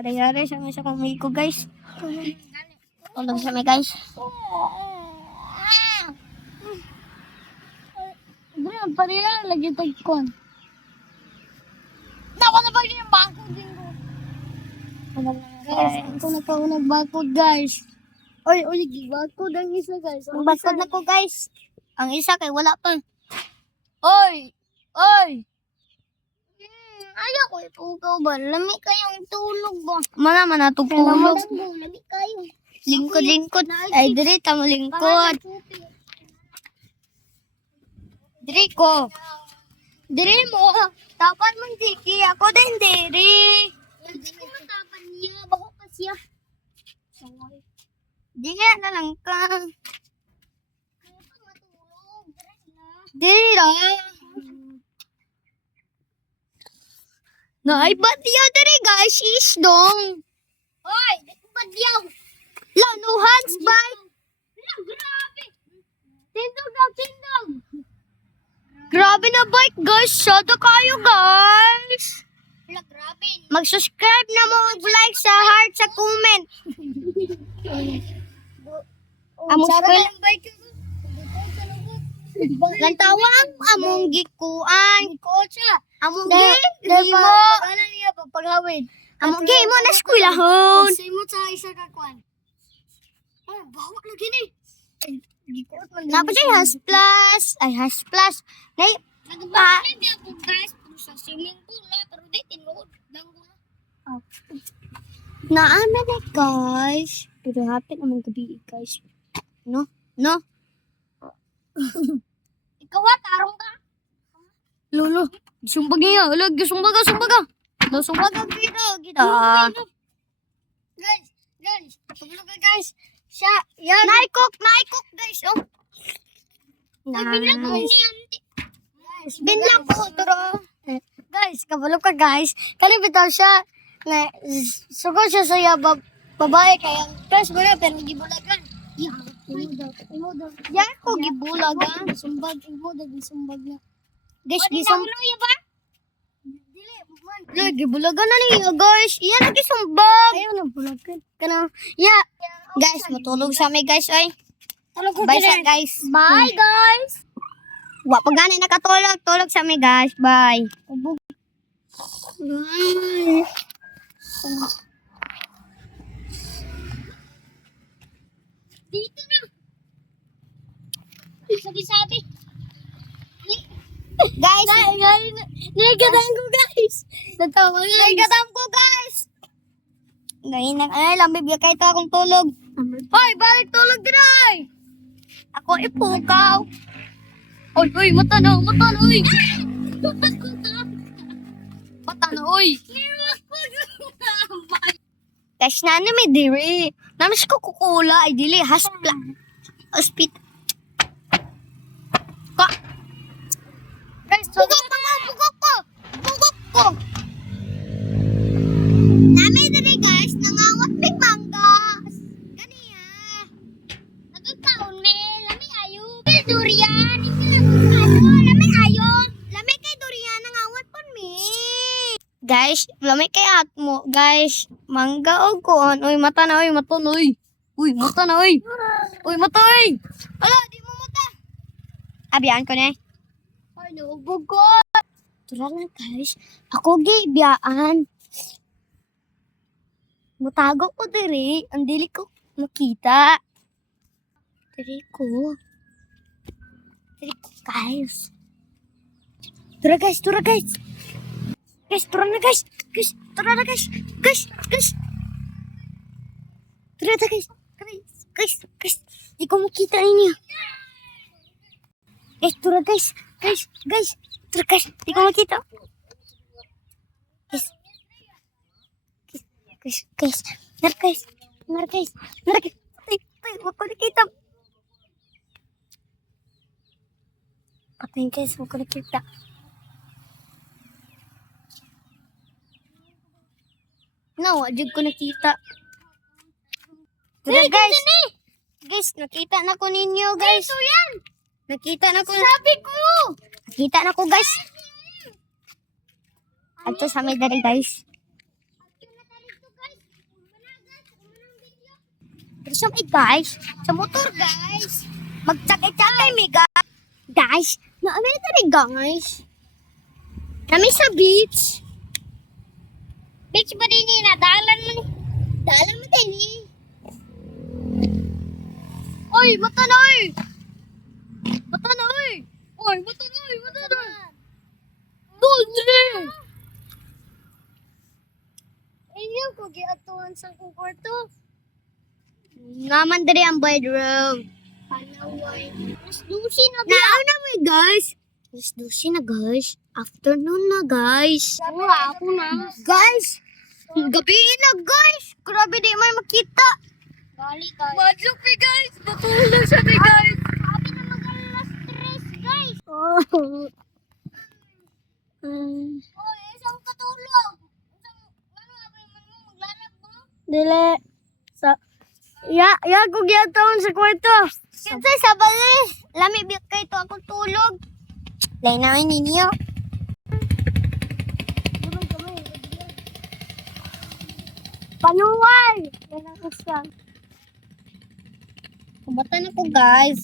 Yari-yari sa mga sa kong ko guys. Tulog sa mga guys. Bro, pariya lagi tagkon. Nawa na ba yung bako din ko? Tulog na mga Guys, guys. ako na pa nagbakod guys. Oy, gibakod ang isa guys. Ang Bakod na ko guys. Ang isa kay wala pa. Oy! Oy! ayaw ko ipugaw ba? Lami kayong tulog ba? Mana man natong tulog. Lami kayo. Lingkod. Ay, diri tamo lingkod. Diri ko. Diri mo. Tapan mong tiki. Ako din diri. Hindi ko matapan niya. Bako pa siya. Di nga na lang ka. Kaya pa matulog. Diri lang. Na ay badyaw diri guys. Isdong. Oy, dito ba diyaw? Lanuhans bike. Grabe. Tindog. Grabe na bike guys. Sada kayo guys. Wala, grabe. Mag-subscribe na mo, mag-like sa heart, sa comment. Among school. Lantawang among gikuan. Among gi mo. Ano niya paghawid? Among gi mo na eskwelahon. Simot sa isa ka kwan. Oh, bawa lagi ni. Napa siya has plus. Ay, has plus. Nay, Nagbabalay di ako guys. Pero sa swimming pool na. Pero di tinuod. Danggo na. naana na guys. Pero hapit among gabi guys. No? Ikaw ha, tarong ka. Lolo, sumbag niya. Alag, sumbaga. Sumbaga kita. Guys. Tulog ka guys. Siya, yan. Naikok guys. Oh. Binlang ko Nice. ni auntie. Guys, Binlang ko, pero guys, kabalo ka guys. Kalibitaw siya na sugod siya sa babae kaya press mo na pero gibulagan. Imo daw. Yan ko gibulagan. Sumbag na. Guys, Gisam. gisam. Ano ba? Dili, man. Look, gibulagan na niya guys. Iyan lagi sumbag. Ayaw na bulagan. Kana. Yeah. Guys, matulog sa may guys ay. Bye sa guys. Bye guys. Wa pa gani nakatulog. Tulog sa may guys. Bye. Dito na. Sabi-sabi. Guys, Nagkatang ko guys. Natawa guys. nagkatam ko guys. Ngayon na, ay, lambib ya kahit akong tulog. Hoy, balik tulog diray. Ako ipukaw. Oy, mata na, oy. Mata na, oy. Guys, na may diri. Namis ko kukula, ay dili, hospit. Ka. Guys, pugok ko. Nami diri guys, nangawat may manggas. Ganiya. Nagkataon me. Lami ayo. Durian. Lami ayo. Lami kay durian nangawat pon mi. Guys, lami kay atmo, guys. Mangga og kuon. Uy, mata na, uy, mata na, uy. Uy, mata na, uy. Uy, mata, uy. Ala, di mo mata. Abiyaan ko na. Ay, naubog ko. Tura lang, guys. Ako gibiyaan. Mutago ko diri. Ang dili ko makita. Diri ko, guys. Tura, guys. Guys, tura na, guys. Guys. Tura na, guys. Di ko makita ninyo. Guys, tura, guys. Tura, guys. Di ko makita. Guys. Nar, guys. Ay, wag ko nakita. Patay, guys. Wag ko nakita. No, ajud ko nakita. Tara, guys. Guys, nakita na ko ninyo, guys. Ito yan. Nakita na ko. Sabi ko. Nakita na ko, guys. Ato sa may dari, guys. Sa guys, sa motor guys. Magtsakay-tsakay mi guys. Guys, naamay na rin guys. Nami sa beach. Bitch ba din na? Dalan mo ni. Dalan mo din eh. Oy, mata na oy. Mata na oy. Oy, mata na oy, mata na. Dondre. Inyo ko giatuan sa kwarto. Naman diri ang bedroom. Panaway. Mas dusi na ba? Naaw na mo guys. Alas 12 na guys. Afternoon na guys. Wala ako na. Guys, gabi na guys. Grabe di may makita. Gali guys. Madlok mi guys. Matulog siya mi guys. Sabi na mag-alas 3 guys. Oh. Oy, isang katulog. Isang, ano nga ba man mo? Maglalab mo? Dili. Ya ko gyataon sa kwarto. Kinsay sa bali. Lami biyak kay to ako tulog. Lay na ninyo. Panuway! Kumata na ko guys.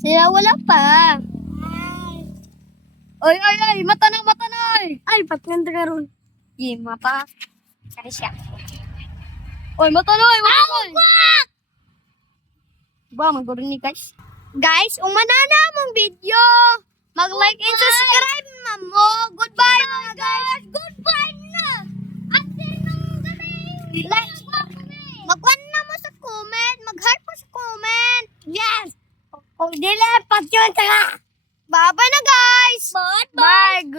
Sila wala pa. Ay, mata na. Ay, patnan ka ron. Mata. Kaya siya. Oy, mata na. Ba, maguro ni guys. Guys, umana na mong video. Mag-like and subscribe na mo. Goodbye mga guys. Goodbye na. After ng gabi. Like, mag-one na mo sa comment. Mag-heart mo sa comment. Yes. Kung dili, pag yun, Bye-bye na guys. Bye. Bye. Good